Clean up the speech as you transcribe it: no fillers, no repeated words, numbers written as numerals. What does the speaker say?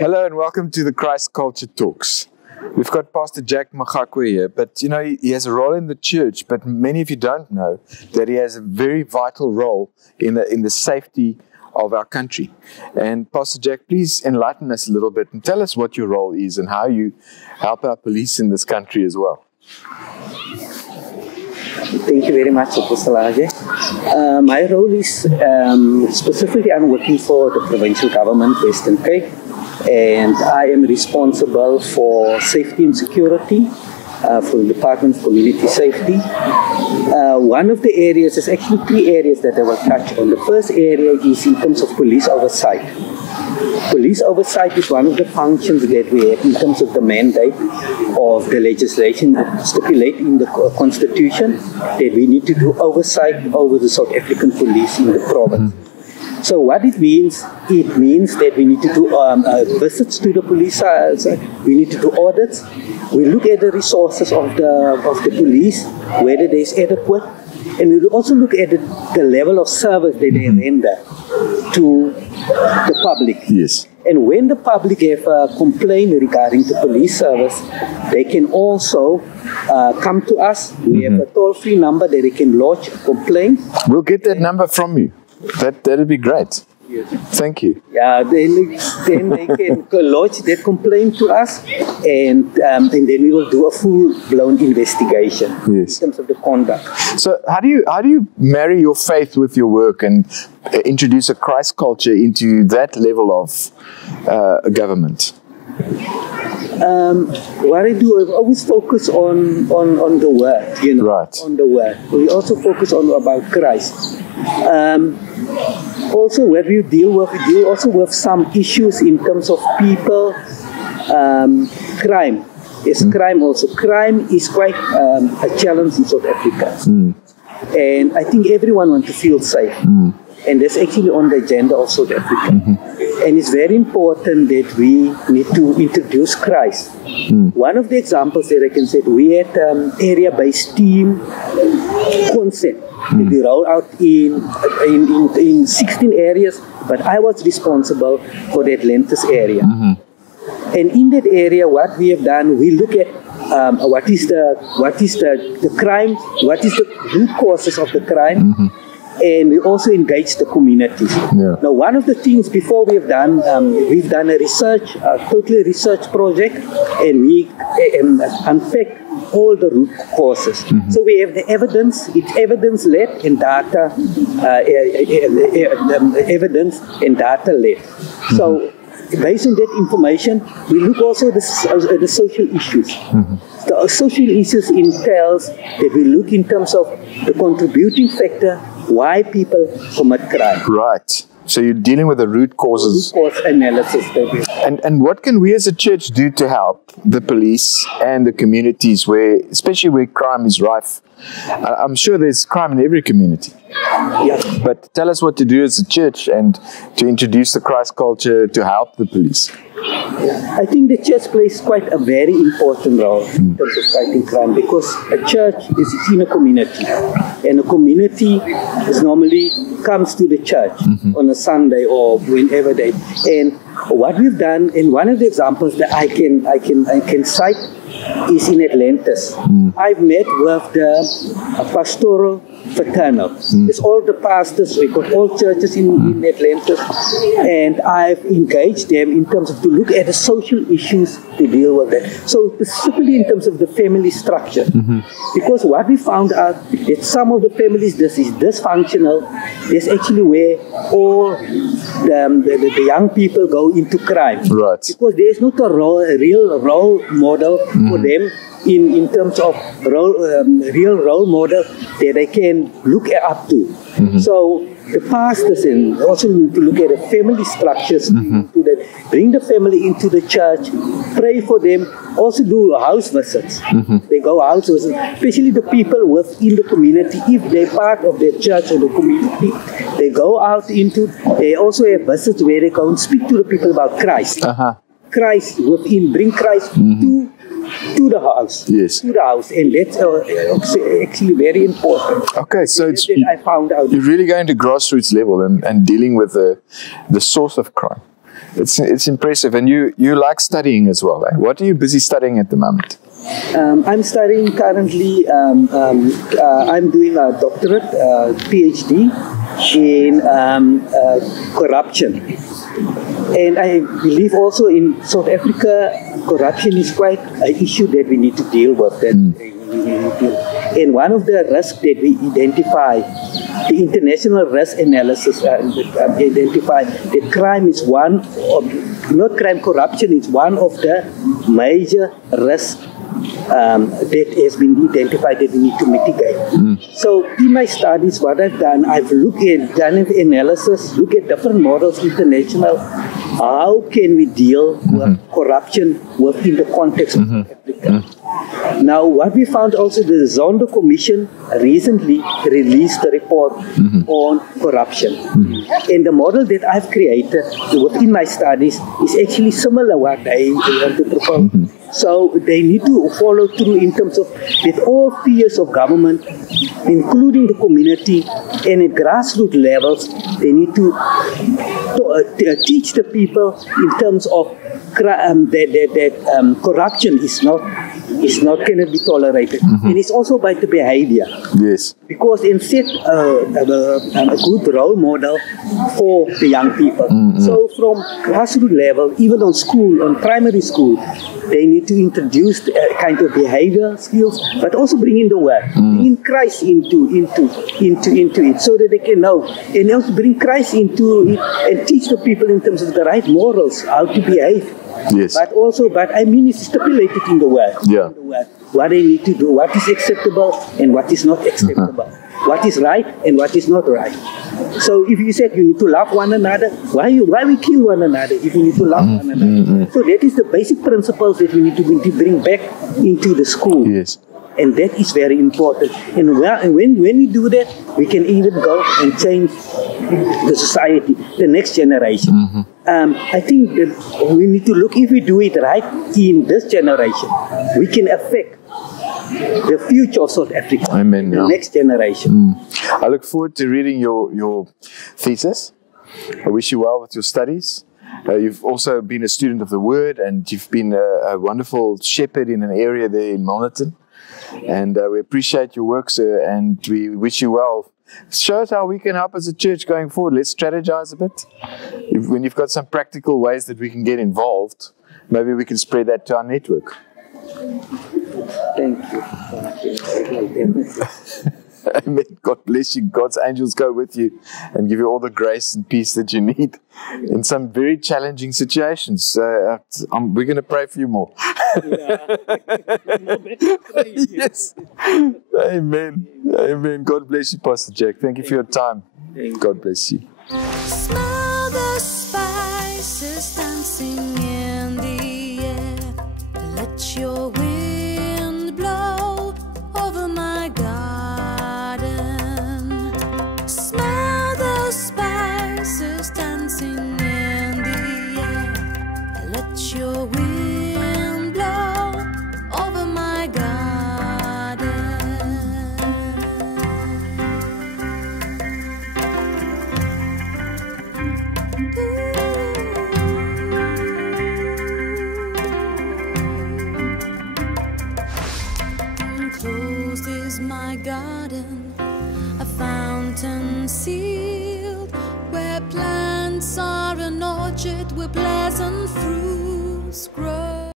Hello and welcome to the Christ Culture Talks. We've got Pastor Jack Mogakwe here, but you know, he has a role in the church, but many of you don't know that he has a very vital role in the safety of our country. And Pastor Jack, please enlighten us a little bit and tell us what your role is and how you help our police in this country as well. Thank you very much, Apostolic. My role is, specifically I'm working for the provincial government, Western Cape, and I am responsible for safety and security for the Department of Community Safety. One of the areas, there's actually three areas that I will touch on. The first area is in terms of police oversight. Police oversight is one of the functions that we have in terms of the mandate of the legislation that stipulate in the Constitution that we need to do oversight over the South African police in the province. So what it means that we need to do visits to the police, we need to do audits, we look at the resources of the police, whether there is adequate, and we also look at the level of service that they render to the public. Yes. And when the public have a complaint regarding the police service, they can also come to us. We have a toll-free number that they can lodge a complaint. We'll get that number from you. That'll be great. Yes. Thank you. Yeah, then they can lodge that complaint to us, and then we will do a full-blown investigation in terms of the conduct. So how do you marry your faith with your work and introduce a Christ culture into that level of government? What I do, I always focus on the word, you know, right. On the word. We also focus on about Christ. Also, where we deal also with some issues in terms of people, crime. Yes, crime also. Crime is quite a challenge in South Africa. And I think everyone wants to feel safe. And that's actually on the agenda of South Africa. And it's very important that we need to introduce Christ. One of the examples that I can say, we had area-based team concept that we rolled out in 16 areas, but I was responsible for the Atlantis area. And in that area, what we have done, we look at what is the crime, what is the root causes of the crime, and we also engage the communities. Now, one of the things before we've done a research, totally research project, and we unpack all the root causes. So we have the evidence, it's evidence-led and data, evidence and data-led. So based on that information, we look also at the social issues. The social issues entails that we look in terms of the contributing factor why people commit crime. Right. So you're dealing with the root causes. Root cause analysis. And what can we as a church do to help the police and the communities especially where crime is rife? I'm sure there's crime in every community. Yeah. But tell us what to do as a church and to introduce the Christ culture to help the police. I think the church plays quite a very important role in terms of fighting crime, because a church is in a community, and a community is normally comes to the church on a Sunday or whenever they. And what we've done, and one of the examples that I can cite is in Atlantis. I've met with the pastoral fraternal. It's all the pastors, we got all churches in Atlantis, and I've engaged them in terms of to look at the social issues to deal with that. So specifically in terms of the family structure, because what we found out that some of the families this is dysfunctional. That's actually where all the young people go into crime, right? Because there is not a real role model for them. In terms of real role model that they can look up to. So the pastors and also need to look at the family structures, to that, bring the family into the church, pray for them, also do house visits. They go house visits, especially the people within the community. If they're part of their church or the community, they go out they also have visits where they go and speak to the people about Christ. Christ within, bring Christ to the house. Yes. To the house. And that's actually very important. Okay, so I found out. You're really going to grassroots level and dealing with the source of crime. It's impressive. And you like studying as well, eh? What are you busy studying at the moment? I'm studying currently, I'm doing a doctorate, PhD in corruption. And I believe also in South Africa, corruption is quite an issue that we need to deal with. And one of the risks that we identify, the international risk analysis identified that crime is one of, not crime, corruption is one of the major risks that has been identified that we need to mitigate. So in my studies, what I've done, I've done an analysis, look at different models, international, how can we deal with corruption within the context of Africa. Now, what we found also, the Zondo Commission recently released a report on corruption. And the model that I've created within my studies is actually similar what they want to propose. So they need to follow through in terms of with all spheres of government, including the community, and at grassroots levels, they need to teach the people in terms of that corruption cannot be tolerated. And it's also by the behavior. Yes. Because it set a good role model for the young people. So from grassroots level, even on school, on primary school, they need to introduce kind of behavior skills, but also bring in the word, bring in Christ into it, so that they can know, and also bring Christ into it and teach the people in terms of the right morals, how to behave. Yes. But I mean, it's stipulated in the word. Yeah. In the word, what they need to do, what is acceptable and what is not acceptable, what is right and what is not right. So if you said you need to love one another, why we kill one another if you need to love one another? So that is the basic principles that we need to bring back into the school. Yes. And that is very important. And when we do that, we can even go and change the society, the next generation. I think that we need to look, if we do it right in this generation, we can affect the future of South Africa. Amen. The next generation. I look forward to reading your thesis. I wish you well with your studies. You've also been a student of the Word, and you've been a wonderful shepherd in an area there in Milnerton. And we appreciate your work, sir, and we wish you well. Show us how we can help as a church going forward. Let's strategize a bit. When you've got some practical ways that we can get involved, maybe we can spread that to our network. Thank you. Amen. God bless you. God's angels go with you and give you all the grace and peace that you need in some very challenging situations. We're going to pray for you more. Yes. Amen. Amen. God bless you, Pastor Jack. Thank you for your time. God bless you. Smell the spices dancing in the air. Let your wind blow over my garden. Smell the spices dancing in the air. Let your wind blow over my garden. Enclosed is my garden, a fountain sealed, where plants are an orchard where pleasant fruits grow.